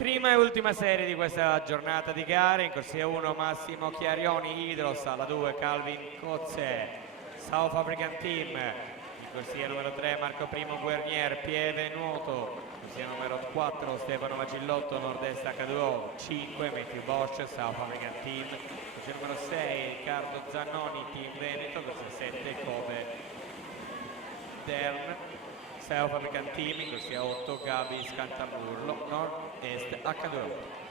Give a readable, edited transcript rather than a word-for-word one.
Prima e ultima serie di questa giornata di gare, in corsia 1 Massimo Chiarioni Idros, alla 2 Calvin Cozze, South African Team, in corsia numero 3 Marco Primo Guernier, Pieve Nuoto, corsia numero 4 Stefano Magillotto, Nord-Est H2O, 5 Matthew Bosch, South African Team, corsia numero 6 Riccardo Zannoni, Team Veneto, corsia 7 Kobe Dern, South African Team, in corsia 8 Gabi Scantamburlo, Nord-Est H2O.